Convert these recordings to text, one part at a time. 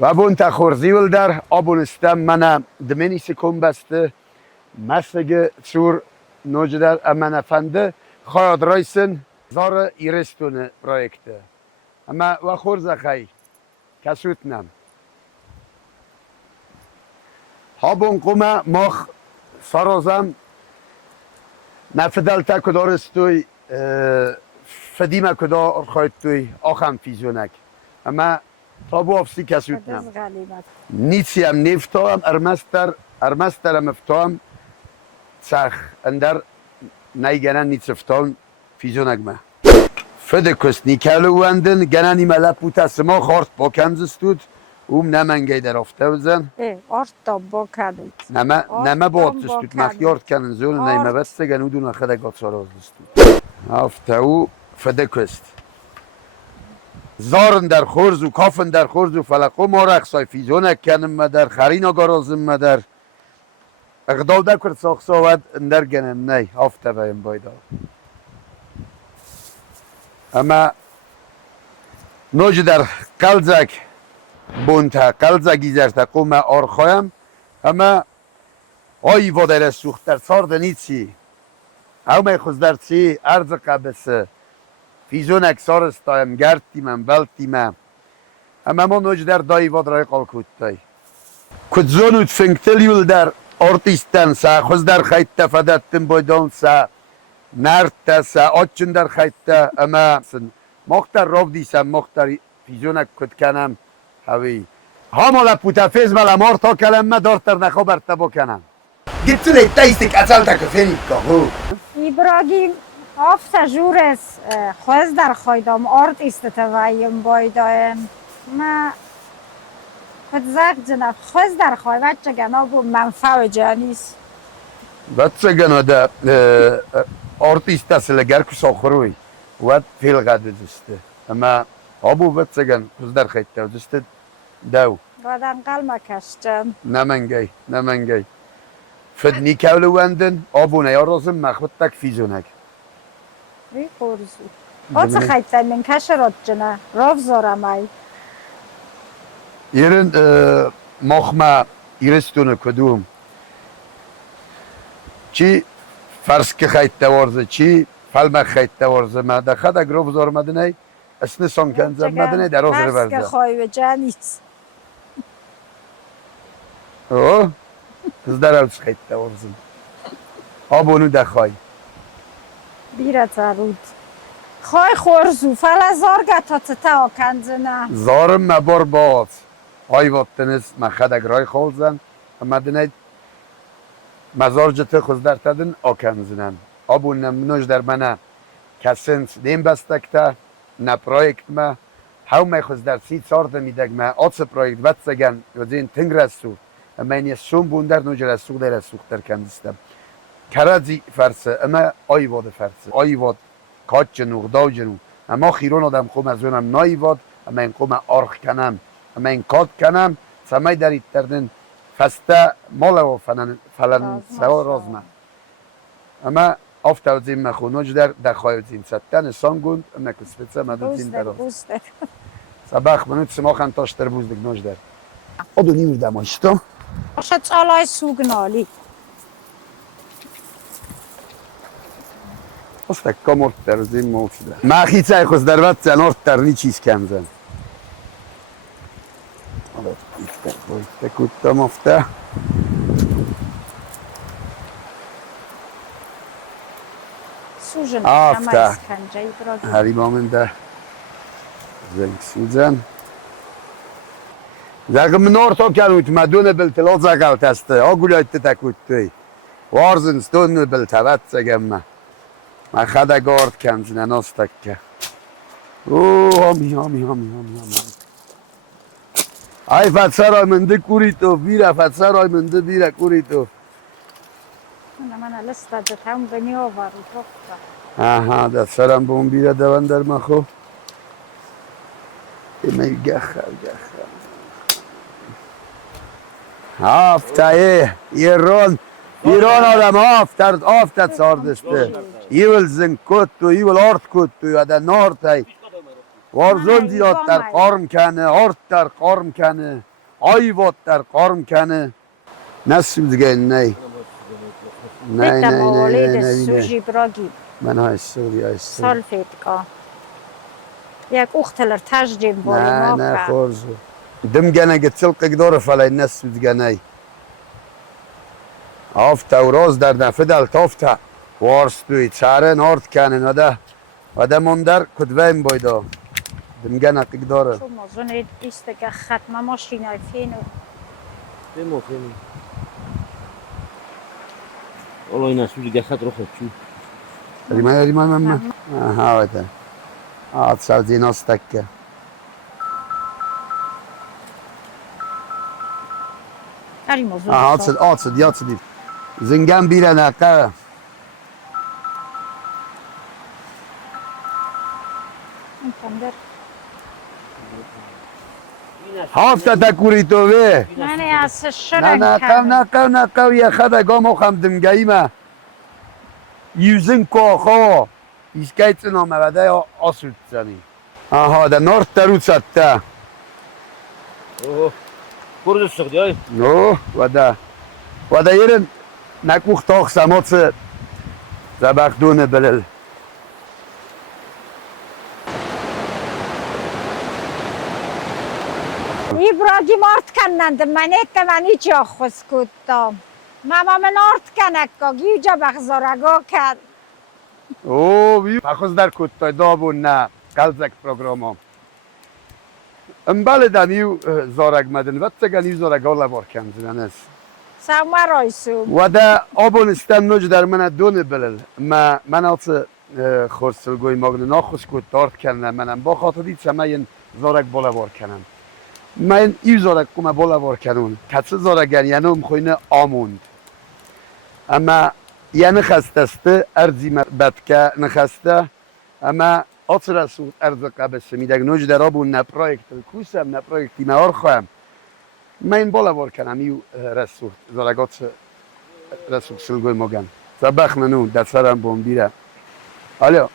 و بون تخورزی ول در آبون استم من دمینی سکون بسته مسگ چور نوج در امن فنده خواهد رایسن زار ایرستون پرویکته اما و خورز خی کسوت نم ها بون قومه ماخ سارازم نفدل تا کدارستوی فدیمه کدار خواهد توی آخم فیزیونک اما تابو افسی کسوت نم نیچی هم نفتا هم ارمستر هم افتام سخ اندر نیگنن نیچ افتام فیزیونک ما فده کست نیکلو وندن گنن ایمه لپوت سما خارت با کنزستود اوم نمنگی در افته بزن آرت تا با کدید نمه با اتستود مخیارت کنن زول نیمه بسته گن او دون خده گات ساراز دستود افته او فده کست زارن در خورز و کافن در خورز و فلقو ما رخصای فیزونک کنم مدر خرین آگارازم مدر اقدال ده کرد ساخصا ود اندر گنم نی افته بایم بایده اما نوج در قلزک بونتا قلزگی زرتا قوم آرخایم اما آی وادر سوخت در سارد نیچی او می خوز در چی ارز قبسه فیزونک سارستایم گردتیمم بلتیمم اما ما نوج در دایی واد رای قال کودتای کدزونوت فنگتلیول در آرتیستن سا خوز در خیط تفدتن بایدان سا نرد سا آچن در خیط اما مختر راو دیسم مختر فیزونک کد کنم هوی همالا پوتافیز مالا مارتا کلمه دارتر نخوا برتا بکنم گیتو لیتا ایستک اصل تکو فینیک که ایبراگیم آفتا جورس خوز در خواهدام آرت استتوایم بایدایم ما کدزاق جناب خوز در خواهد بچه گنابو منفع جانیس بچه گنا ده آرتیست است لگر کسا خروی ود فیل قدر دسته اما آبو بچه گن خوز در خواهد دسته دو بدن قلمه کشتن نمنگی فد نیکولو وندن آبو نیارازم مخوط تک فیزونک ری خورزو آچه خیلی من کشرات جنه راف زارم ای ایرن مخمه ایرستونه کدوم چی فرس که خیلی توارزه چی فلمه خیلی توارزه ما در خود اگر راف زار مدنه اسن سانکنزم مدنه در آز رو فرس که خواهی به جانیت اوه کز در اوز خیلی توارزم آبونو در خواهی بیره ترود خواهی خورزو فلا زارگه تا تا کنزنه زارم مبار باز های وقتنیز مخد اگرای خالزن مدنه مزار جته خوز در تدن آکنزنن آبون نمونوش در منه کسنس دیم بستکتا نه پرویکت ما هاو می خوز در سی سارده میدگ ما آتس پرویکت بطسگن و زین تنگ رسو اما این سون بوندر نوج رسوخ در رسوخ در کندستم کرازی فرسه اما آی واد فرسه آی واد کات جنو داو جنو اما خیرون آدم خوم از اونم نای واد اما این خوم آرخ کنم اما این کات کنم سمای دارید تردن فسته مالا و فلن سوا رازمه اما آفتا و زیم مخونوش در خواهی و زیم ستن سانگوند اما کسپیتسه مدون زیم در آز سبخ منوت سماخن تاشتر بوزدگ نوش در آدو نیمیر دماشتم باشه چالای سوگنالی Ostak komort ter zim moçda. Machica jako zdarwatca nort tarnici skanzen. Ale te kutta mofta. Sužen Afta. iskanca ibrogim. Hari momenta زنگ سوزن. زاگم نورت اوکیانوت مدونه بالتلات زاگال تسته. آگولیت تکوتی. وارزن ستون بالتوات زگم. ما خدا گارد کنزنه ناستکه اوه همی ای فتسرای منده کوری تو بیره فتسرای منده بیره کوری تو من لسته جتهم بنی آوارو توقتا آها ده سرم بون بیره دوان در مخو ایمه گخر هفته ایران آدم آفتت ساردسته ایول زن کتو ایول آرت کتو یا ده نارتای وارزون زیاد در قارم کنه آرد در قارم کنه آیوات در قارم کنه نسیم دیگه نه نه نه نه نه سوژی براگی من های سوری سالفیت که یک اختلر تجریم باری نه ما نه خورزو دم گنه گتلق داره فلای نسیم دیگه نه آفتا و راز در نفدل تافتا وارستوی چاره نارد کنه نده و ده مندر کدویم بایدا دمگن حقیق داره چون مازون ایست که ختم ماشین های فینو فینو والله این اسوزی که خط رو خود چون ریمان ها ویده آت سوزی ناستکه آت سد یاد سدید زنگم بیره نقه هافته تکوری تو وی نه نه از شرنگ نه قو یه خدا گام خم دمگایی ما یوزن که خواه ایسکایت نامه وده یا آسود زنی آها ده نارت درود سته برو سختی های نو وده یرن نکوخ تاخ سمات زبخدون بلل براگی مارت کنند منیت منی چی آخوز کدام ماما من آرد کنک گیو جا بخزارگا کد وی فخوز در کدتای دابون نه قلزک پروگرامم امبال دانیو زارگ مدن و تگانیو زارگا لبار کنزنن است سوما رایسو و ده آبون استم نوج در من دونه بلل من آت خورسلگوی ماغن ناخوش کد دارد کنن منم با خاطر دید سمه این زارگ بالا بار کنم من ایو زارگ کمه بالا بار کنون کچه زارگن یعنی خوینه آموند اما یه نخسته است ارزی بدکه نخسته اما آت رسول ارز قبسه میدگ نوج در آبون نه پرویکت کوسم نه پرویکتی مهار خواهم من بالا بار کنم ایو رسول زارگات رسول سلگوی مگن زبخ ننو در سرم بون بیره الو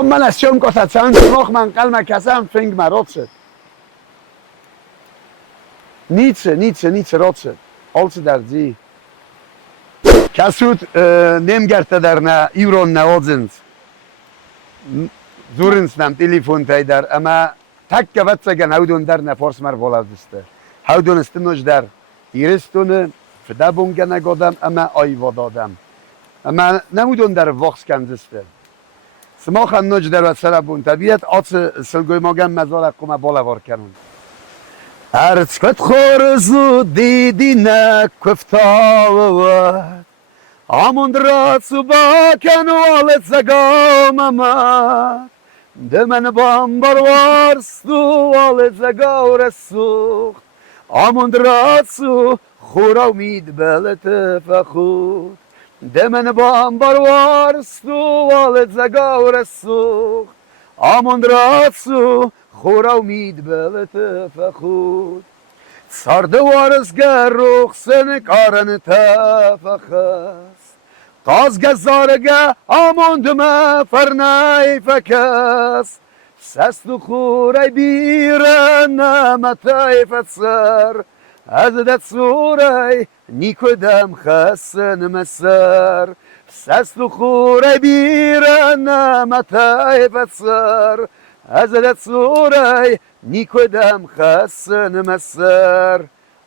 من از چون کاسه چند سناخ من قلم کسم فنگ مراد شد نیچه راد شد آلچه در زی کسود نمگرته در نه ایران نوازند زورنس نم تلیفون تای در اما تک وقت سگن هودون در نفارس مر بالا دسته هودون استنوش در ایرستونه فده بونگه نگادم اما آیوا دادم اما نمودون در وقت کنزسته سماخ هم نوج در وسر بون طبیعت آت سلگوی ماگم مزار اقوم بالا وار کنون هرچ کت خورزو دیدی نکفتاوت آموند راسو باکن والت زگام امد دمن بامبار وارستو والت زگاو رسوخت آموند راسو خورا امید بلت فخود دمن بامبار وارستو والت زگاو رسوخت آموند راسو خورا امید بلت فخود سرد وارزگر رخصن کارن تفخست قازگه زارگه آموندم فرنای فکست سست و خوره بیرن نمتای فسر از دت سوره نیکدم خسن مسر سست و خوره بیرن نمتای فسر از دت سوره نیکدم خسن مسر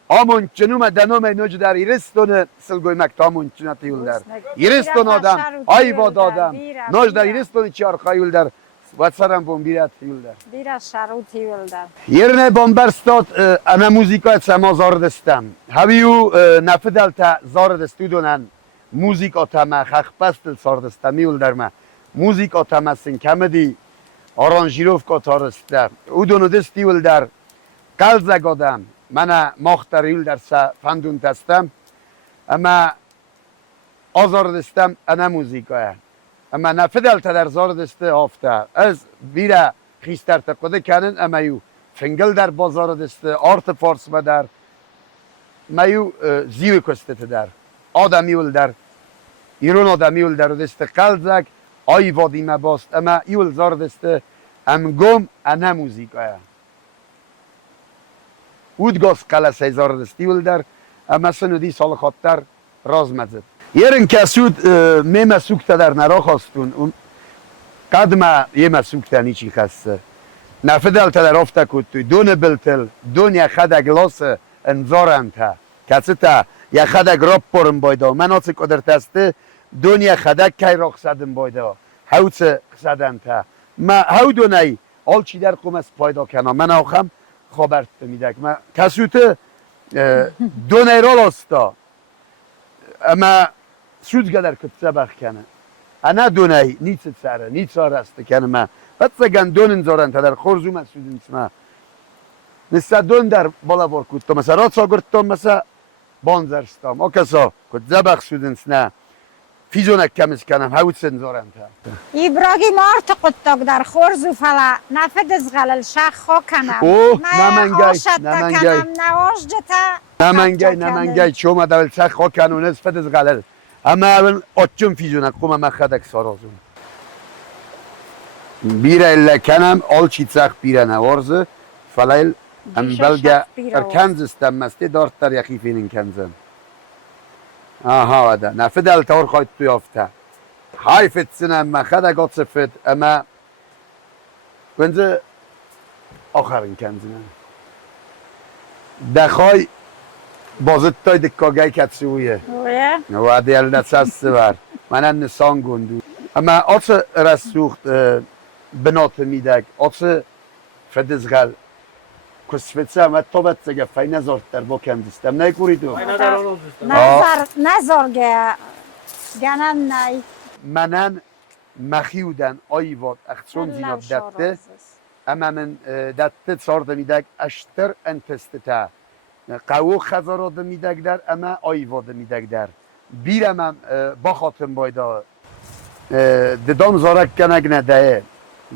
آمون چنوم دنوم نوج در ایرستون سلگوی مکتامون چناتیول در ایرستون آدم آیوا دادم نوج در ایرستون چیار خایول در و سرم بون بیرت تیول در بیرت شروطی ولدر یرنه بامبرستاد انا موزیکا سما زاردستم هاویو نفدل تا زاردستودونن موزیکا تما خخ پستل زاردستمی در ما موزیکا تما سن کمدی آرانجیروف کاتارسته او دونو دستی ول در قلز گادم من ماختریل در فندون تستم اما آزاردستم انا موزیکا اما نفدل تا در زاردسته آفته از بیره خیستر تقده کنن اما یو فنگل در بازاردسته آرت فارس با در مایو زیو کسته در آدمیول در ایران آدمیول در دست قلزک آی وادی ما باست اما یول زاردسته ام گم انا موزیکایا اود گاز قلسه زاردستی یول در اما سنودی سال خاطر راز مزد یرن کسود میم سوکت در نرا خواستون قدم یه سوکت نیچی خسته نفدل در افته کود توی دون بلتل دون یا خد گلاس انزارن تا کسی تا یا خدک راب پرم بایدا من آسی کدر تسته دنیا خدک کی راق سدم بایدا هاوچ سدن تا ما هاو دونی آل چی در قوم از پایدا کنم من آخم خبرت میدک ما کسوت دونی را لاستا اما سود گلر کت سبخ کنه انا دونی نیت سره نیت ساره است کنه ما بعد سگن دون انزارن تا در خورزو ما سودن اسمه نسا دون در بالا بار کود تو مثلا رات ساگرد تو مثلا بانزرستام او کسا کد زبخ شدن سنا فیزونک کمیز کنم هاوت سنزارم تا ابراهیم آرت قطاق در خورز و فلا نفد از غلل شخ خو کنم اوه ما نمنگی آشد نمنگی کنم نواش جتا نمنگی چوما دول چخ خو کنون از فد از غلل اما اول آتچون فیزونک قوم ما خدک سارازون بیره الا کنم آل چی چخ بیره نوارزه فلایل ام بلگه کنز استم مسته دارت در یخی فینین کنزن آها ودا نفد التور خواهد توی افته حیفت سنم مخد اگات سفت اما گنزه آخرین کنزنم دخوای بازد تای دکاگای کتسویه اوه وادی الدست هست بر من نسان گندو اما آتس رسوخت بنات میدک آتس فدزغل کسفت هم تو بد سگه فای نزارت در با کنزستم نه کوری تو نزار گنن نای منن مخیودن آیواد اخصون زینا دته اما من دته سارده میدک اشتر انتسته قوو خزاراده میدک در اما آیواده میدک در بیرم هم با خاتم بایدا ددام زارک کنگ نده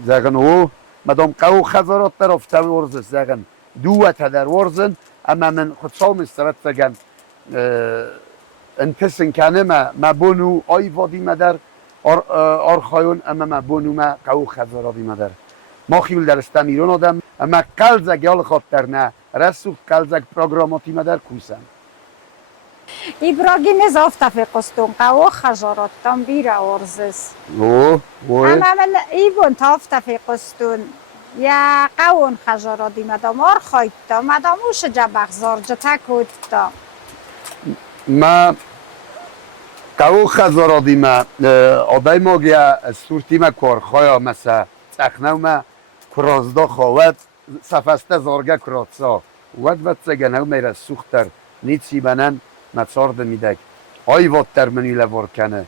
زغن او مدام قوو خزارات در افته ورزش زغن دوت در ورزن اما من خود سال مسترد زغن انتسن کنه ما بونو آیوادی مدر آرخایون اما ما بونو ما قوو خزارادی مدر ما خیل در استمیرون آدم اما قلزگ یال خاطر نه رسوخ قلزگ پروگراماتی مدر کوسن ابراهیم از آفتف قستون قوو خجارات تام بیره ورزش اوه اما من ایبون تا آفتف قستون یا قوون خجارادی مدام آر خواهد تا مدام اوش جبخ زار جتا کود تا ما قوو خزارادی ما آدای ما گیا سورتی ما کارخوایا مثلا تخنو ما کرازدا خواهد سفسته زارگه کراتسا ود سگنو میره سوختر نیچی بنن مصارده میدک آی وات در منی لور کنه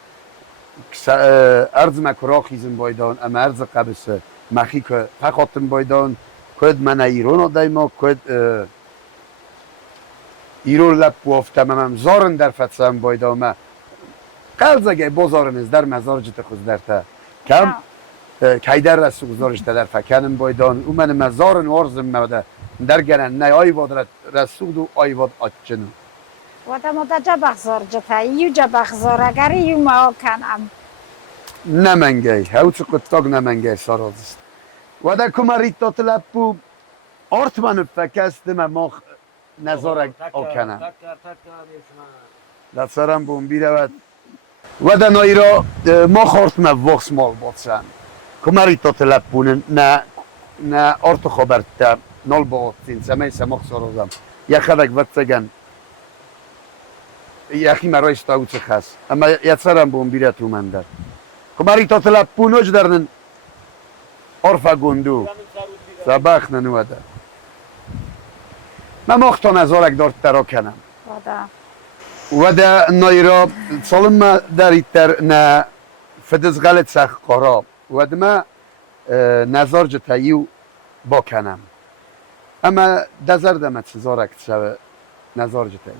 ارز ما کرا خیزم بایدان اما ارز قبسه مخی که فقاتم بایدان کد من ایرون آدای ما کد ایرون لب بوفتم هم زارن در فتسم بایدان ما قلزگه بازارن از در مزار جت خوز در تا کم کی در رسو گزارش در فکنم بایدان او من مزارن ورزم موده در گرن نه آی واد رسو دو آی واد آتچنو ودا مدا جبخ زار جتا یو جبخ زار اگر یو ما کنم نمنگی هاوچ قطاق نمنگی سارازست ودا کماریتا تلپو آرت من فکستم ما نزارک آکنم لسرم بوم بیرود ودا نایرا ما خورتم وقت مال باتسن کماریتا تلپو نه آرت خبرت نال باتین سمی سماخ سارازم یا خدک وطسگن یخی مرا استاوچ خاص اما یسرم بوم بیره تو من در کماری تا تلپو نوش درنن عرفا گندو سبخ ننوده من مختان از آرک دارت ترا کنم ودا نایرا سالم ما داریتر نه فدز غلط سخ قرا ودا ما نظار جتاییو با کنم اما دزر دمت سزارک شوه نظار جتایی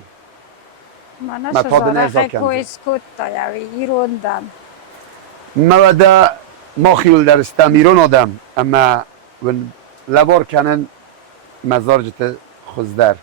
ما تاده کویس کود تا یوی ایرون دن مودا ما خیل در استمیرون آدم اما لبار کنن مزار جت خوزدر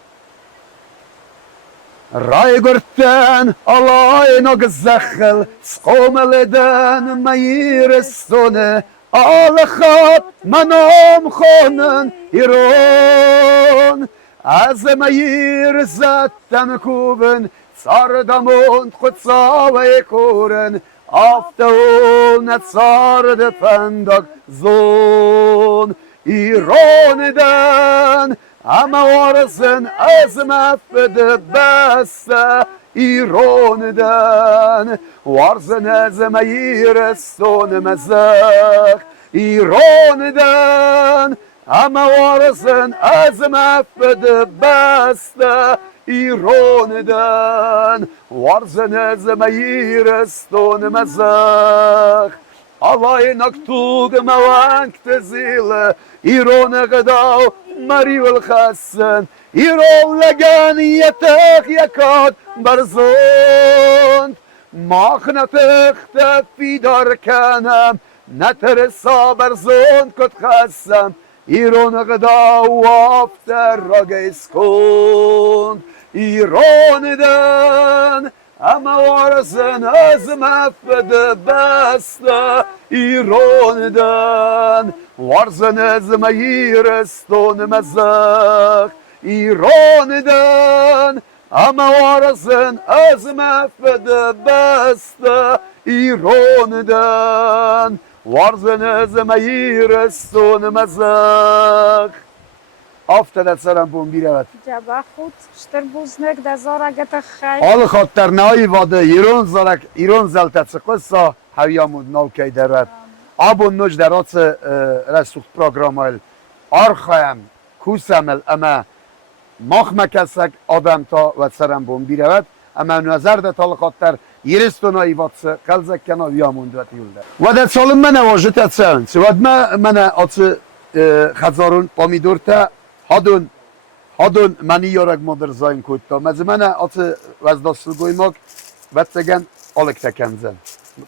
رای گرتن آلای نگزخل سقوملدن میرستونه آل خود منام خونن ایران از میر زدن کوبن ساردمون خود ساوه کورن آفتون سارد پندگ زون ایران دن اما وارزن از مفد بسته ایران دن وارزن از میرستون مزخ ایران دن اما وارزن از مفد بسته ایران دن وارزن از میرستون مزخ آوای نکتوگ موانکت زیل ایران غداو مریول خسن ایران لگن یتخ یکاد برزوند ماخ نتخت فیدار کنم نترسا برزوند کت خسم ایران غداو آفتر راگیس کند ایران دن اما وارزن از مفد بسته ایران دن وارزن از میرستون مزخ ایران دن اما وارزن از مفد بسته ایران دن وارزن از میرستون مزخ افتاد سرم بوم بیرود جبه خود شتر بوزنک ده زارگت خیلی حال خاطر نایی واده ایران زارک ایران زلتت قصه هویامون نوکی درد آبون نوش درات رسوخ پروگرامایل آرخایم کوسمل اما ماخ مکسک آدم تا و سرم بوم بیرود اما نظر ده تال خاطر یرستو نایی واتس قلزک کنا هویامون دوت یولده و ده سال من واجه تتسان سواد من آت خزارون پامیدور تا هادون منی یارک مادر زاین کود تا مزمنه آت وزداستل گویماک وطگن آلک تکنزن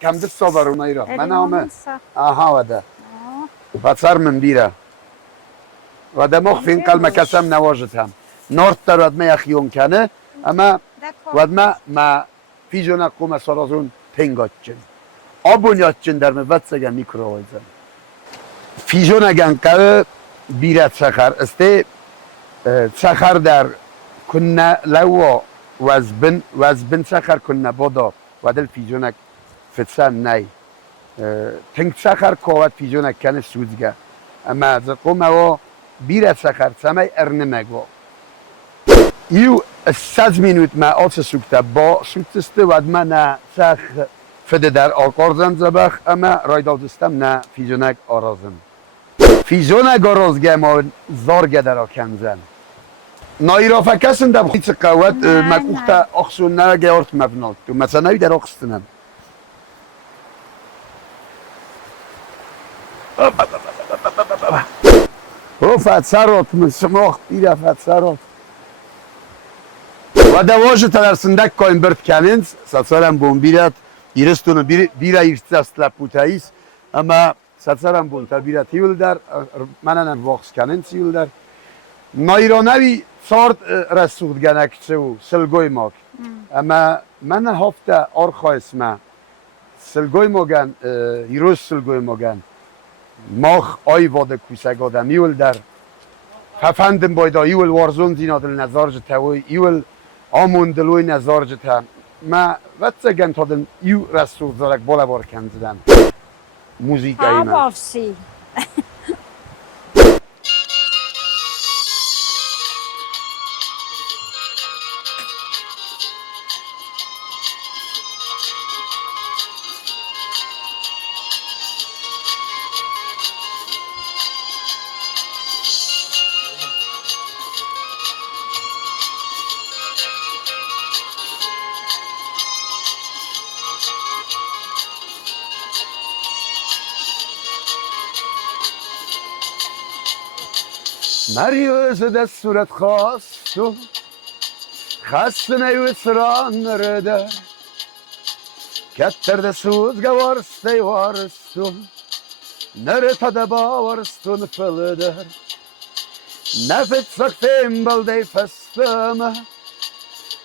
کم دست ساورون ایرا من آمه آها وده فسر من بیره وده مخفین قلم کسم نواجد هم نارت در ودمه یخیون کنه اما ودمه ما فیجونه قوم سارازون تنگات چن آبون یاد چن در من وطگن میکرو ویزن فیجونه گن که بیره سخر استه سخر در کنه لوا وزبن سخر کنه بادا و دل فیجونک فتسن نی تنگ سخر کوات فیجونک کنه سوزگه اما از قوم و بیره سخر سمی ارنمک و یو 6 minut ما آت سوکته با سوکتسته و ادمه نه سخ فده در آقارزن زبخ اما رای دادستم نه فیجونک آرازم فیجونک آرازگه ما زارگه در آکنزن نایرا فکسن در خیلی قوت مکوخته اخشون نگه ارت مبنات تو مثلا نوی در اخستنم او فتسرات مسماخ بیره فتسرات و دواجه تدر سندک کاین برد کنینز ساتسارم بون بیرد ایرستون بیره ایرست است لپوتاییس اما ساتسارم بون تا بیرد هیول در منن واقس کنینز هیول در نایرانوی سارت رسود گنک چو سلگوی ماک اما من هفته آرخا اسمه سلگوی ماگن ایروز سلگوی ماگن ماخ آی واده کوسگ آدم ایول در ففندم بایدا ایول وارزون دینا دل نظارج تاوی ایول آمون دلوی نظارج تا ما وقت گن تا دل ایو رسود زارک بالا بار کنزدن موزیک ایمه آبافسی مریوز دست صورت خواستو خست نیو سران نرده کتر دسوز گوارسته وارستو نره تا دبا وارستو نفلده نفت ساختیم بلده فستم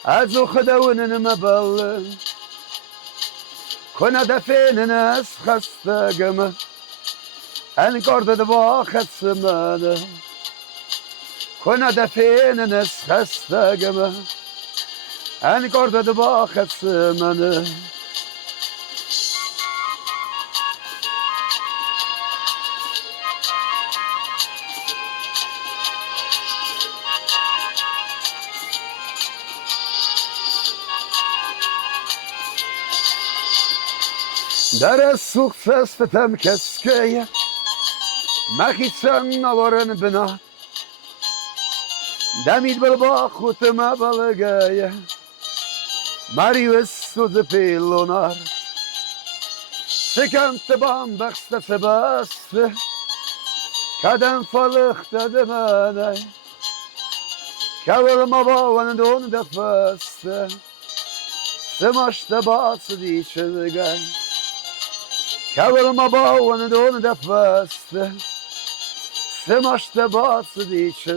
از او خداون مبال کنه دفین از خستگم انگار داد با خستمانه کنه دفین از خستگم انگار داد با خستمانه در سوق فستم کسکه مخیصن نوارن بنا دمید بر با خودم بالگه مریوس سوز پیلونار سکمت بام بخست سباست کدم فالخت دمانه کول ما باون دون دفست سماشت باس دیچه کول ما باون دون دفست سماشت باس دیچه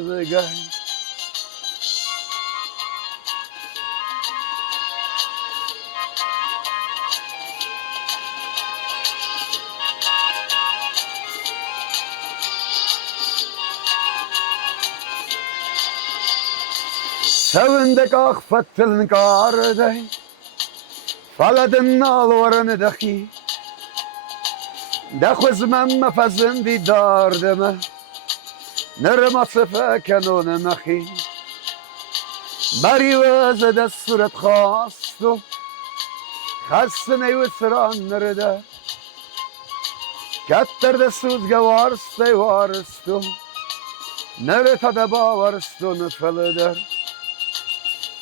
Sevindek akfatılın karday Faladın alvarını dahi Dakhuz memme fazın didar deme Nırma sıfeken onu mehi Bari veze de suret khastu Khasne yusran nırda Katter de suzge varstay varstu Nırta da bavarstu nıfılıdır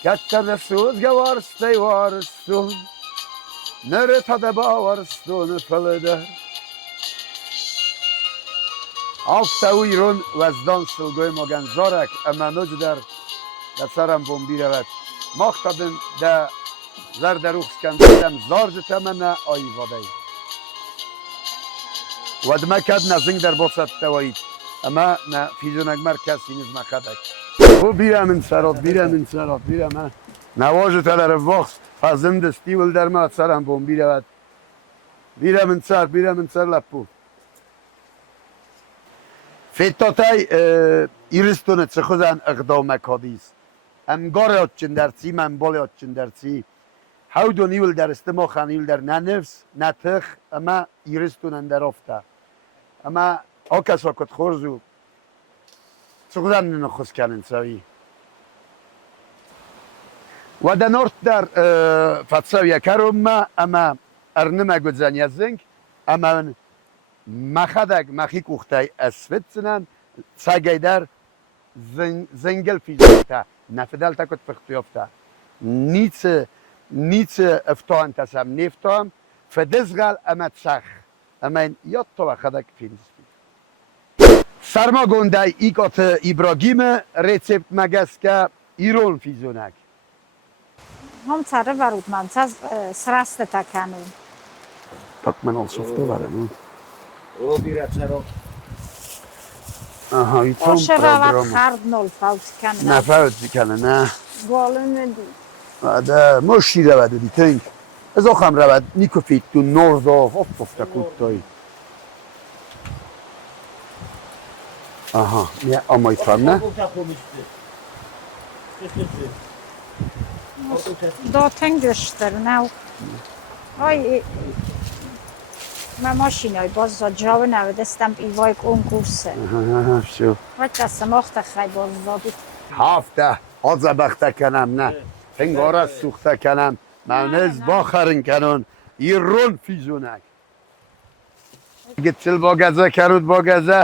Katter de suzge varstay varstu Nırta da bavarstu nıfılıdır Afta uyrun vazdan sılgoy mogen zorek Ama nujder de saram bombirevet Mahtadın de zerde ruxken Dem zarcı temene ayvadey Wadmekad ne zingder bosat tevayit Ama ne fizyonek merkezsiniz mekadek Bu biremin serat, biremin serat, biremin Nevajı teler vaks Fazındı stivil derme at saram bombirevet biremin ser leppu Fettatay iristone çexuzan اقدام کادیس ام گاریات چندرسی من بالیات چندرسی هاودو نیول در استما خانیول در نه نفس نه تخ اما ایرستونن در افته اما آکس وقت خورزو چخوزن نخوز کنن سوی و دنارت در فتسویه کرم اما ارنمه گدزن یزنگ اما مخدک مخی کوختای اسفتسنن سگای در زنگل فیزیکتا نفدال تکت فختیافتا نیت افتان تسم نفتام فدزغل اما تسخ اما این یاد تو خدک فیلسفی سرما گندای ایکات ایبراگیم رسپت مگس که ایرون فیزونک هم سره ورود من سرست تکنون tak men also förvärren. او بیره چرا Aha, i tom باشه روت program. خرد نول فوت کنن نه فوت کنه نه. گالن ندی ده مشی رود دی تنگ. از آخم رود نیکو فیت تو نورد آف افتا کتایی. Aha, ya ama itfarne. داتن گشتر نو آی من ماشینای باز دا جاو نودستم ایوای کنکورسه Aha, şu. و دستم آخت خیلی باز دادی Hafta azabakta کنم نه. Tengara sukta کنم. Mevnez bakharın kanun. İrron fizunak. Gitsil bagazı karud bagazı.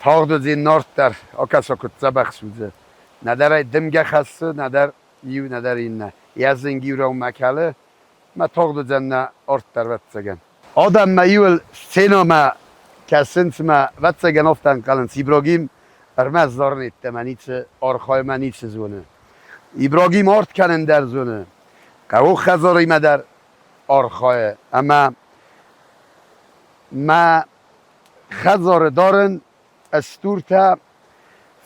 Tağdı zin nort der. Akasa kutsa baksuze. Ne der ay dimge khası ne der yiv ne der inne. Yazın givra makalı. Ma tağdı zenne ort der vetsegen. Adam ma yul senoma kasint ma vetsegen oftan kalın. İbrahim Ermez zarın etti men hiç arkay men hiç zonu. İbrahim ort kenin der zonu. Kavu khazari ma der arkay. Ama ما خزار دارن استورتا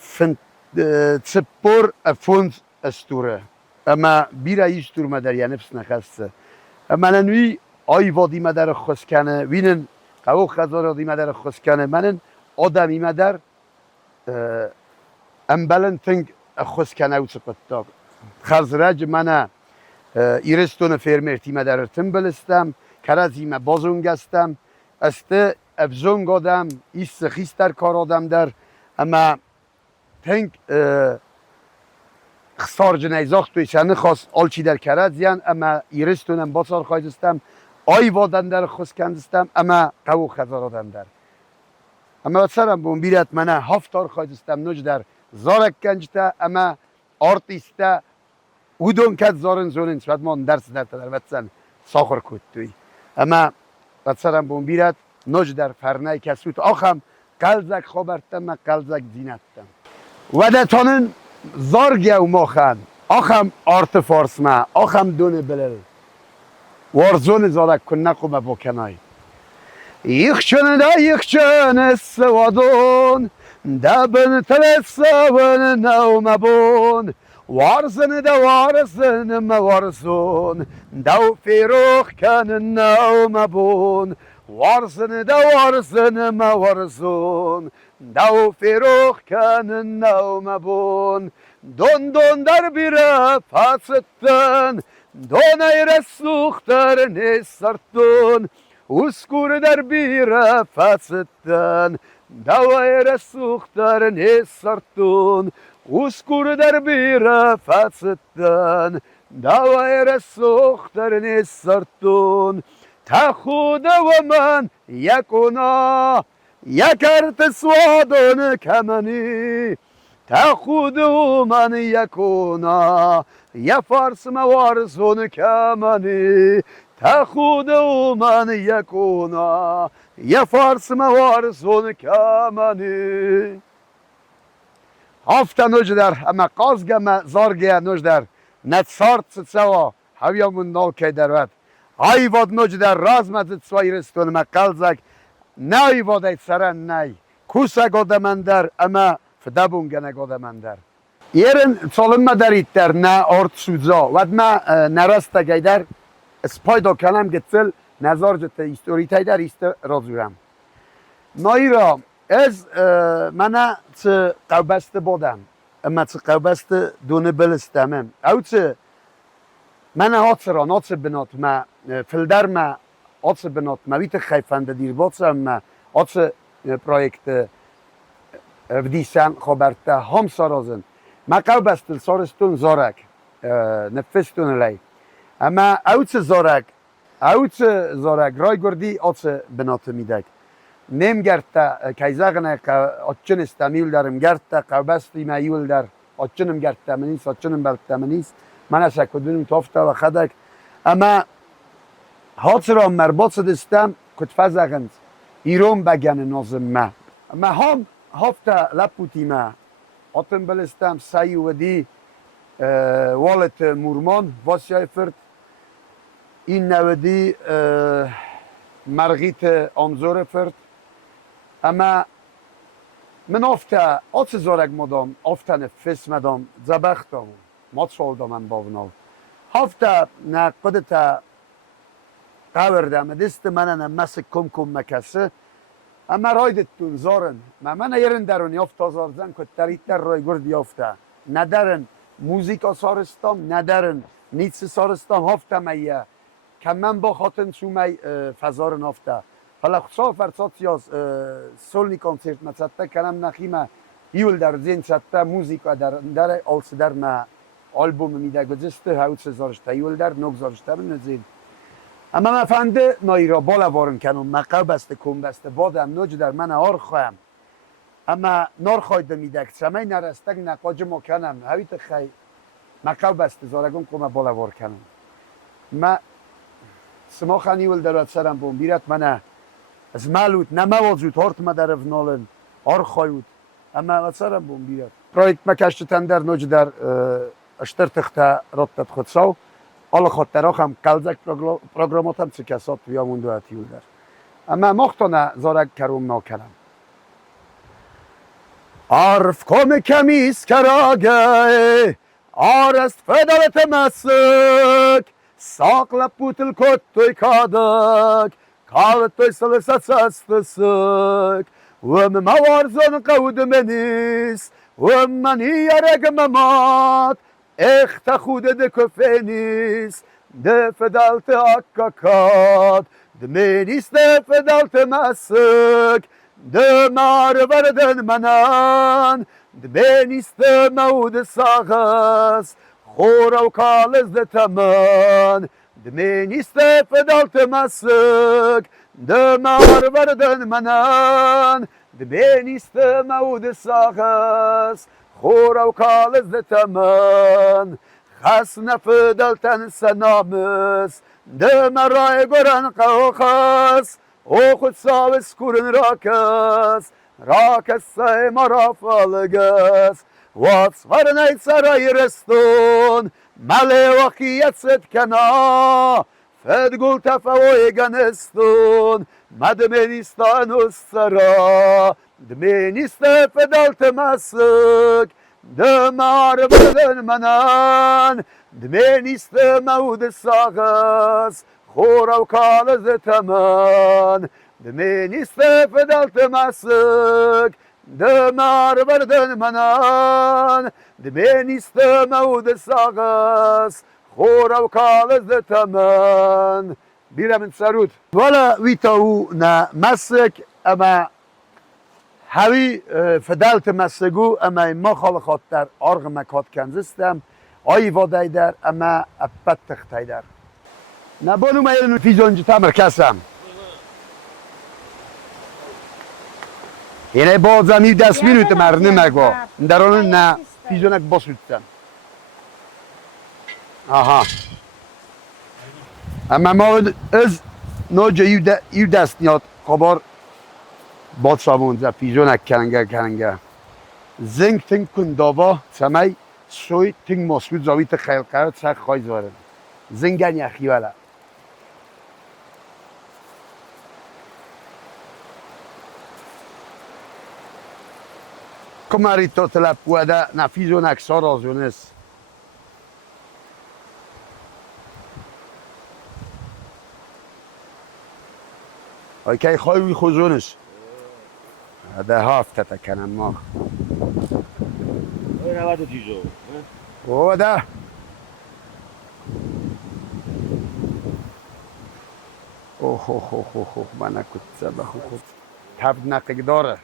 فن تسپور افونز استوره اما بیره ایش دور مدر یعنی پس نخسته اما نوی آی وادی مدر خسکنه وینن قو خزار دی مدر خسکنه منن آدمی مدر امبلن تنگ خسکنه او سپتاق خرزرج منه ایرستون فرمرتی مدر تنبلستم کرازی ما بازونگستم است افزونگ آدم ایست خیستر کار آدم در اما تنگ خسار جنیزاخت توی چنه خواست آلچی در کرازیان اما ایرستونم باسار خواهدستم آی وادن در خسکندستم اما قو خزار آدم در اما سرم بون بیرت منه هفتار خواهدستم نج در زارک کنجتا اما آرتیسته اودون کد زارن زونن شد من درس در وطن ساخر کد توی اما سرم بون بیرت نج در فرنای کسوت آخم قلزک خبرتم قلزک زینتم و دتانن زارگه و ماخن آخم آرت فارس ما آخم دون بلل وارزون زارک کن نقوم با کنای یخچن دا یخچن سوادون دبن تلسون نو مبون وارزن دا وارزن موارزون دو فیروخ کن نو مبون وارزن دا وارزن موارزون دو فیروخ کن نو مبون دون دون در بیره پاستن دون ایره سوختر نیسترتون اسکور در بیره پاستن دو ایره سوختر نیسترتون اسکور در بیره پاستن دو ایره سوختر نیسترتون تا خود و من یکونا یک ارت سوادون کمنی تا خود و من یکونا یا فارس موارزون کمنی تا خود و من یکونا یا فارس موارزون کمنی هفته نوش در اما قازگم زارگه نوش در نتسارت سوا هویامون ناکی در ود های واد نوش در راز مزد سوای رستون ما قلزک نای وادای سرن نای کوسا گاده من در اما فدبونگنه گاده من در ایرن سالم ما در ایتر نه آرد سوزا ود ما نرسته گی در سپایدا کنم گتسل نظار جته ایستوری تای در ایست رازورم نایی را از منه چه قوبست بادم اما چه قوبست دونه بلستمم او چه منه هات را نات بنات ما فلدر ما آت بنات ما ویت خیفنده دیر باtsam ما آت پروژه ودیسن خبرته هم سرازن ما قوبستل سارستون زارک نفستون لی اما اوت زارک رای گردی آت بنات میدک نیم گرته کیزاغنه آتچن استمیل درم گرته قوبستی ما یول در آتچنم گرته منیس آتچنم بلته منیس من از کدوم تافته و خدک اما هات را مرباط دستم کت فزغند ایران بگن نازم ما اما هم هفته لپوتی ما آتم بلستم سی و دی والت مورمان واسیای فرد این نودی مرغیت آمزور فرد اما من آفته آت زارگ مدام آفته نفس مدام زبختم مات شالده من باونال هفته نه قدتا قوردم دست منن مس کم کم مکسه اما رایدتون زارن من ایرن درونی افتا زارزن که تریتر رای گرد یافته ندارن موزیک سارستم ندارن نیتس سارستم هفته میه که من با خاطر شومی فزار نافته حالا خصوصا فرصت یاز سولنی کنسرت مصدق کنم نخیمه یول در زین سته موزیک در آلس در ما آلبوم میده گذشته هاوت زارشته یول در نگذارشته من زین اما من فنده نایی را بالا وارن کنم مقا بسته کن بسته بادم نوج در من آر خواهم اما نار خواهده میده که سمه نرستگ نقاج ما کنم هویت خی مقا بسته زارگون کنم بالا وار کنم ما سما خانی ول در سرم بون بیرت منه از مالوت نموازوت هارت ما در افنالن آر خواهود اما سرم بون بیرت پروژه مکشتن در نوج در اشتر تخته رابطت خود ساو حالا خاطر هم قلزک پروگرامات هم چه کسات بیامون دو اتیول در اما مختانه زارک کروم نکنم عرف کم کمیز کراگه Arest fedalet mesik Sakla putil kottoy kadak Kaltoy salısa sastısı Vömme varzon kavdumenis Vömmen iyareg memat Echte хуde de köfenis De fedalte akkakat De menis de fedalte mesik De marverden menan De menis de maude sagas Chora u kales de taman De menis de fedalte mesik De marverden menan De menis de maude sagas Chora u kales de taman Chasna fedalten senames De meray goran kauchas Ochut saves kuren rakas Rakas say marafalgas What's varnait saray reston Male wakiyetset kana Fed gul tafavoy ganeston Madmenistan ussara Dmeniste fedalte masuk Dmar verden manan Dmeniste maude sagas Chora u kales de taman Dmeniste fedalte masuk Dmar verden manan Dmeniste maude sagas Chora u kales de taman Bira min sarut Wala vitahu na masuk ama هوی فدالت مسگو اما ما خال خاطر آرغ مکات کنزستم آی وادای در اما اپت تختای در نبانو ما یلنو فیزونجی تمر کسم اینه بازم یو دست مینویت مرنه مگا درانه نه فیزونک باسویتن آها اما ما از نوجه یو دست نیاد خبار باد شابونزه پیجونک کننگه زنگ تنگ کن داوا سمی سوی تنگ مسکوت زاویت خیل قرد سخ خواهی زوارن زنگن یخی ولا کماری تو تلپ بوده نفیزونک سار آزونست اوکی خواهی خوزونست هذا هافته تکنم ما این نواد تیزو او ده اوه اوه اوه اوه من کت بخو خود تب نقیق داره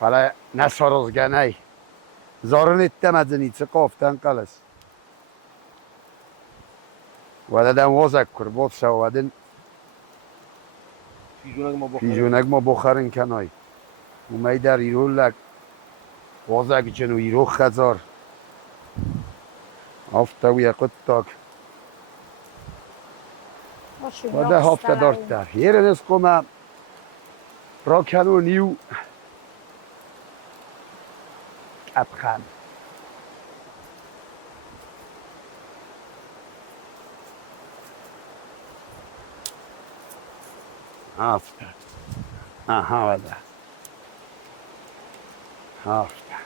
پلا نسارزگنه زارن اتم از نیچه قافتن قلس و دادم وزک کر بود شودن پیجونک ما بخارن کنای اومی در ایرو لک وزک جنو ایرو خزار هفته و یکت تاک و ده هفته دارد در هیرن از کمه را کنو نیو ابخان هفته aha وده هفته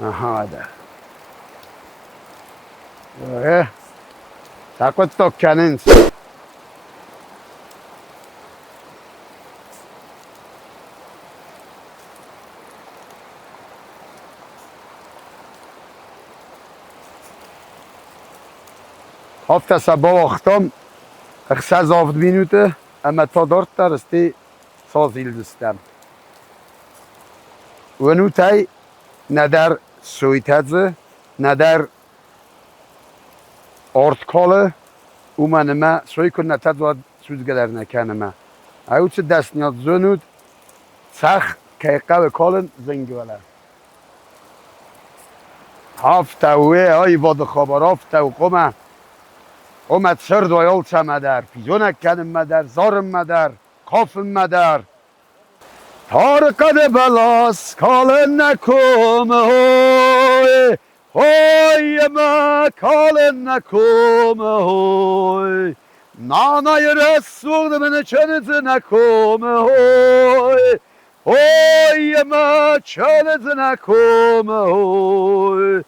aha وده تاكوت توكانينس هفته سبا وقتم اخساز آفد مینوته اما تا دارت درستی سازیل دستم و نوتای ندر سویتازه ندر آرتکاله او منما سوی کن نتد و سوزگدر نکنما او چه دست نیاد زنود سخ که قوی کالن زنگی وله هفته وی های واد خبر هفته و قمه اومد سرد و یال چه مدر پیجونک کنم مدر زارم مدر کافم مدر تارقد بلاس کالن نکوم های Hoy ma kalın nakum hoy. Nanay resul men çeniz nakum hoy. Hoy ma çeniz nakum hoy.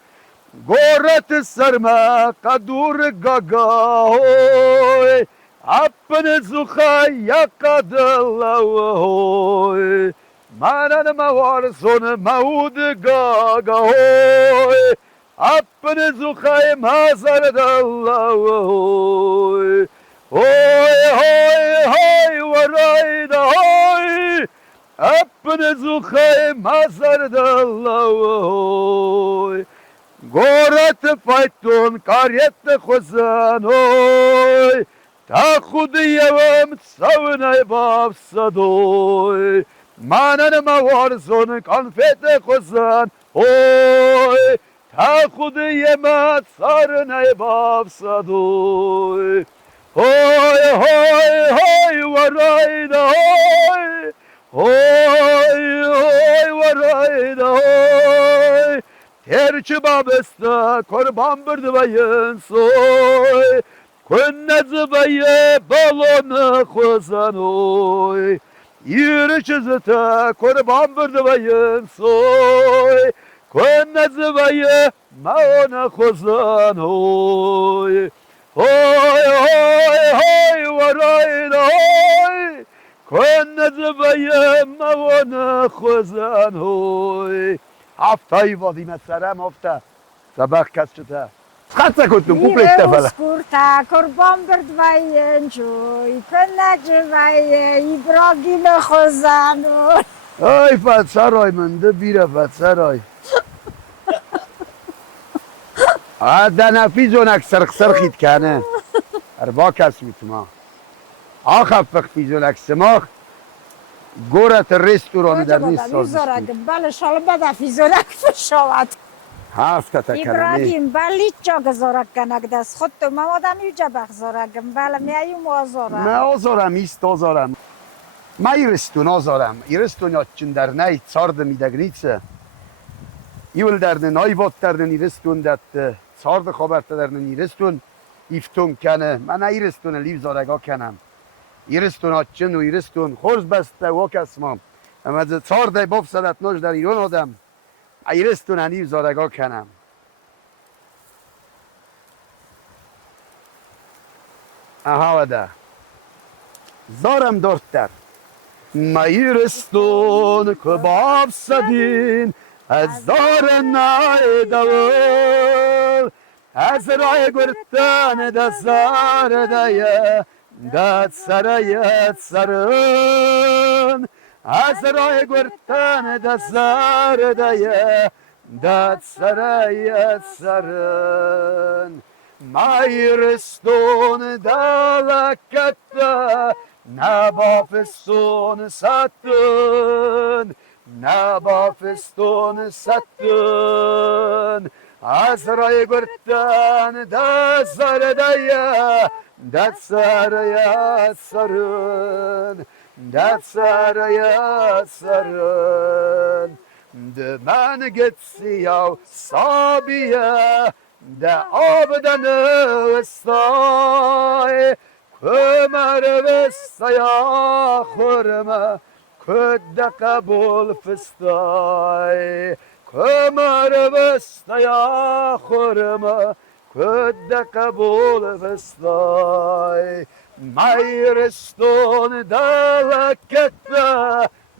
Gorat sarma kadur gaga hoy. Apne zukhay yakadallah hoy. Manan mawar son maud gaga hoy. Apne zukhay mazardallah hoy. Hoy hoy hoy warayda hoy. Apne zukhay mazardallah hoy. Gorat faytun karyet khuzan hoy. Ta khud yevm savnay bafsadoy. Manan mawar son konfet khuzan hoy. Ta khud yemat sarnay bafsadoy. Hoy hoy hoy warayda hoy. Hoy hoy warayda hoy. Terçi babesta korban bırdvayın soy. Künnez baye balonu khuzan oy. Yürüçüzüte korban bırdvayın soy. Künnez baye maona khuzan oy. Hoy hoy hoy warayda hoy. Künnez baye maona khuzan oy. Haftayı vadime serem hafta. Sabah kaçta. Kaçta kuttum kuple tefele. Kurta kurban brdvayen joy. Penajvaye İbrahim khuzano. Ay fatsaray mende bire fatsaray. Adana fizonak sırk kane. Erba kasmitma. Akhafak fizonak smak. Gorat restoran در نیست بله شالا بده فیزورک فشاوت هفته تا کلمه ابراهیم بله چا گذارک کنک دست خود تو ممادم یوجا بخزارکم بله میاییم آزارم نه آزارم ایست آزارم ما ایرستون آزارم ایرستون یادچون در نی چارد میدگنیچه ایول در نای وات در ایرستون دت چارد خبرت در ایرستون ایفتون کنه من ایرستون لیو زارگا کنم ایرستون آچن و ایرستون خورز بسته و کسمام اما از 14 باف صدت نوش در ایران آدم ایرستون هنیو زارگا کنم اها وده زارم دارتر ما ایرستون که باف صدین از زار نایدول از رای گرتن ده زار ده داد سرایت سرن از رای گرتن دزار دایه داد سرایت سرن مایرستون دلکت نبافستون ستن نبافستون ستن از رای گرتن دزار دایه Dat saraya sarın, dat saraya sarın. De men gitsi yav sabiye, de abden ıstay. Kömer vestaya khurma, küdde kabul fıstay. Kömer vestaya khurma, كد قبول فستای مایرستون دلکت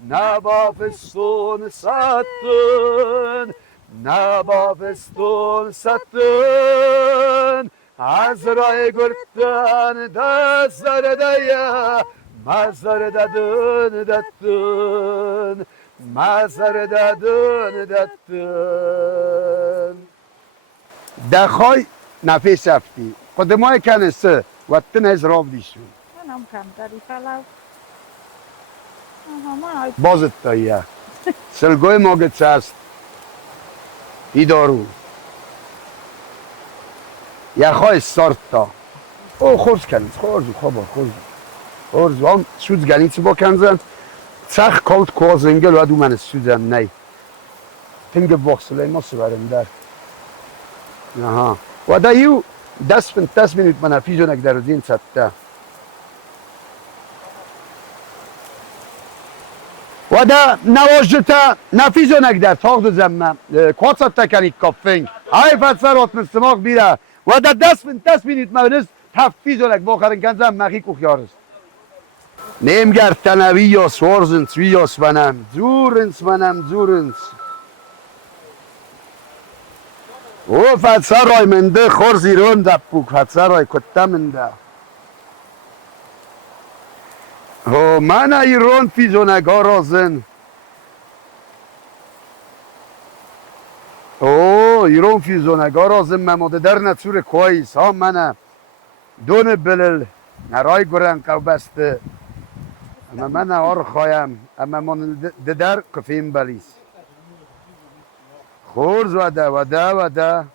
نبافستون ستن نبافستون ستن از رای گرتن دزر دیا مزر ددن دتن مزر ددن دتن دخای نفیس افتی قدمای کنسته وقتن از راب دیشون منم کم داری فلو بازت تاییه سلگوی ماگت هست ای دارو یخای سارت تا او خورز کنید خورزو خوابا خورزو هم سود گنیتی با کنزن چخ کالت کوازنگل و دو من سودن نی تنگ بخصله ما سبرم در Aha. و دا یو دست minut man fizonek در دین سته. و دا نواجدتا نفیزونک در تاق دو زمم کوات تکنیک کافینگ های فتسر آتمستماق بیره و دا دست minut مونست تفیزونک باخرین کنزم مخی کخیارست نیم تنوی یا سوارزنس وی یا سونم زورنس او فتسر رای منده خور زیرون دپوک فتسر رای کتا منده او من ایران فیزونک ها رازن او ایران فیزونک ها رازن مماده در نتور کویس ها منه دون بلل نرای گرن قو بسته اما من آر خوایم اما من در کفیم بلیس خورز وده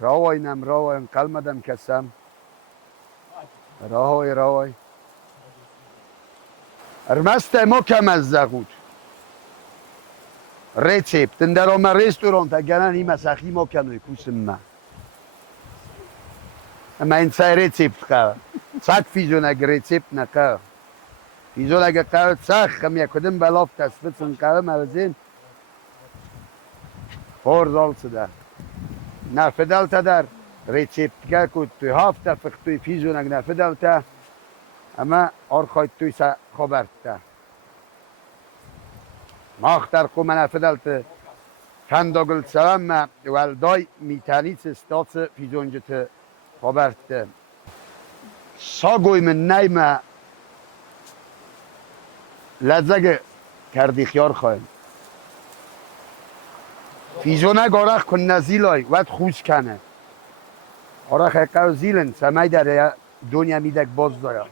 راوایم قلمدم کسم راوای ارمست ما کم از زغود ریسیپت در آمه ریستورانت اگرن این مسخی ما کنوی کوسم من اما این سای ریسیپت که سک فیزونک ریسیپت نکه فیزونک که سخ کم یکدن بلاف تسبتسن که موزین خورزال سده نفدل تا در ریسیپت که کود توی هفته فقط توی فیزونک نفدل تا اما آرخاید توی سا خبرت تا ماختر کو من نفدل تا کنداگل سلام والدای میتانیت استاس فیزونجت خبرت تا ساگوی من نیم لزگ کردی خیار خواهیم فیزونک آرخ کن نزیلای ود خوش کنه آرخ اقاو زیلن سمی در دنیا میدک باز دایا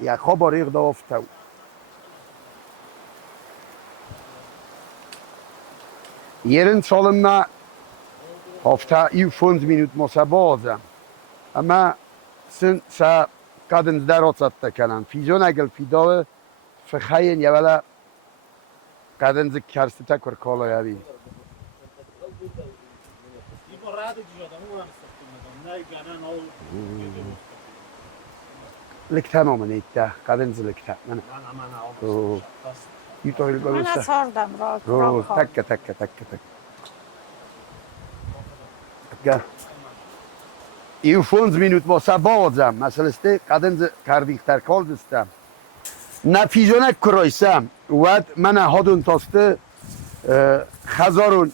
یک خواب آریق دا افتاو یرن سالم ما هفته ایو 5 minut موسا بازم اما سن سا قدنز در آتت تکنن فیزونک فیداو فخین یولا قدنز کرسته تکر کالا یوی لك تماما ایتا قدنز لك تماما یوتایل من گلوسته از هاردم را تک ایو 5 minut واسه بازم مثلا استه قدنز کردیختر کال دستم نه فیزونک کرایسم ود من هادون تاسته خزارون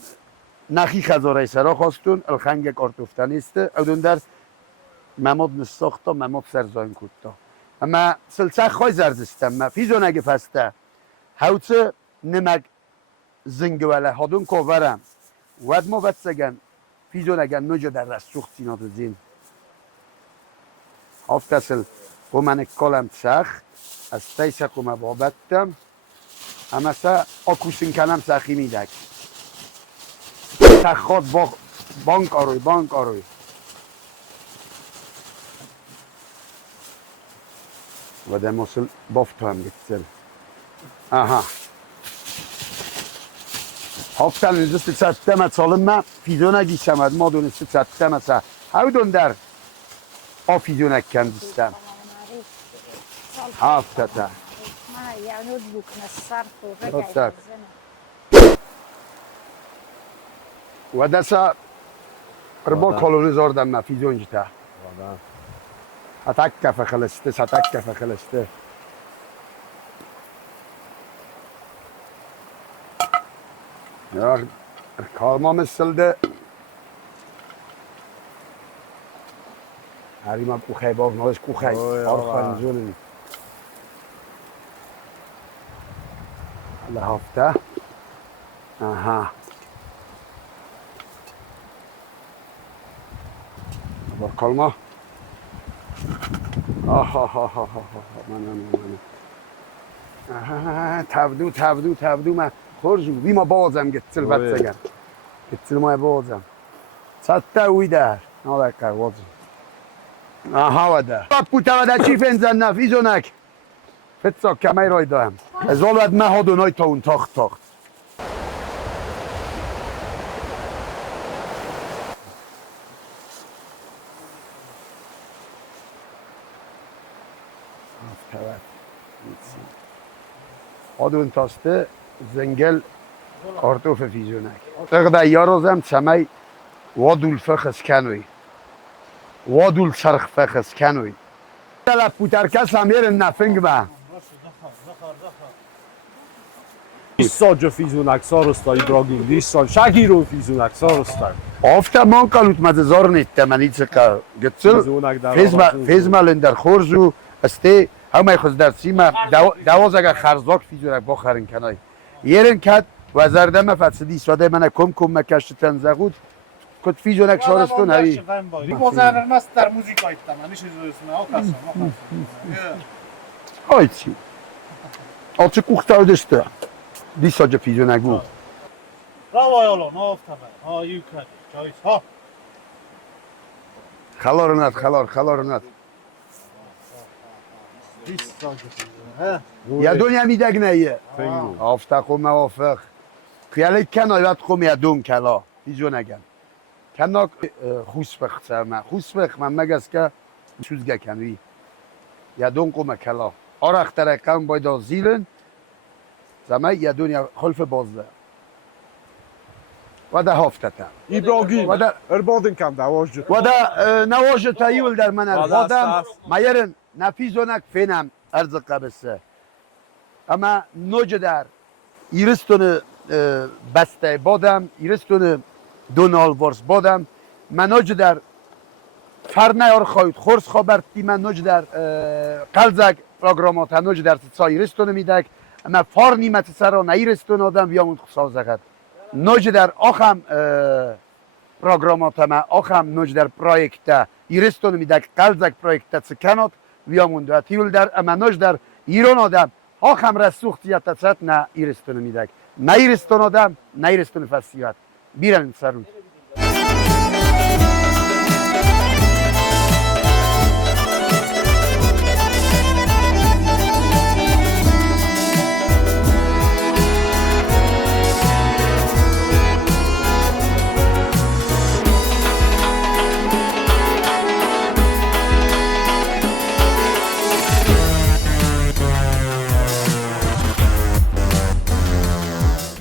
نخی خزاره سرا خواستون الخنگ کارتوفتن است اودون در مماد نساختا مماد سرزاین کتا اما سلسه خواه زرزستم ما فیزونک فسته هاوچه نمک زنگوله هادون کوورم ود ما بسگن فیزونک نوجا در رسوخ سینات زین هفت اصل من کلم سخ از تیسه کم بابتم اما سا آکوسین کنم سخی میدک سخات بانک آروی و ده مسل بافت هم گتسل آها هفتن اینجاست ستم سالم ما فیزونک ایشمد ما دونست ستم سا هاو دون در فیزونک کندستم هفته تا یعنی بکنه صرف و رسد. و دسا ربا کالونی زاردم ما فیزونج تا اتک کفه خلسته یا کالما مثل ده هریما کوخه باز نالش کوخه آرخان زولن هفته آها بار کالما آها من تبدو من خورجو بیما بازم گتسل بتسگم گتسل ما بازم سته اوی در نالکر وازم آها وده پوتا وده چی فنزن نفیزونک فتسا کمی رای دایم از اول ود مه دونای تا اون تاخت Evet. Adun tastı zengel kartof fizyonek. Tığda yarozem çamay wadul fıkhs kanoy. Wadul sarx fıkhs kanoy. Tala putarkas amir nafing ba. Dissoggio fizunak sorostai Ibrahim, dissoggio. Shagiro fizunak sorostai. Afta man kalut mazar nitte manitzka. Getsel. Fizunak dar. فیزمال در خورجو استی همه خود در سیما دوازگه خرزاک فیزورک بخرین کنای یرن کد و زرده مفصلی ساده من کم مکشتن زغود کد فیزونک شارستون هایی Pozarılmaz der müzik ayıptan. Hani şey diyorsun ha o kasım. های چی آچه کوخته ödüştü دیساجه فیزونک بود Bravo yolun o tabi. Ha yukarı. Çayız ha. خلارنات خلارنات یا دنیا میدگ نیه آفتا خو موافق خیالی کنایت خو میدون کلا بیجو نگن کناک خوشبخ سرمه خوشبخ من مگس که سوزگه کنوی یا دون قوم کلا آرخ ترقم باید زیلن زمه یا دنیا خلف بازده و ده هافتتا Ibrahim. و ده Erbodin kam davozcu. و ده نواج تایول در من Valla الفادم sas. مایرن نفیزونک فینم ارز قبسه اما نوج در ایرستون بسته بادم ایرستون دونال ورس بادم من نوج در فرنه ار خواهید خورس خبرتی من نوج در قلزک پروگرامات نوج در سا ایرستون میدک اما فار نیمت سرا نه ایرستون آدم بیامون سازگد نوج در آخم پروگرامات ما آخم نوج در پرویکت ایرستون میدک قلزک پرویکت سکنات بیامون دو تیول در اما نوج در ایران آدم آخم رسوختیت تسات نه ایرستون میدک نه ایرستون آدم نه ایرستون فسیات بیرن سرود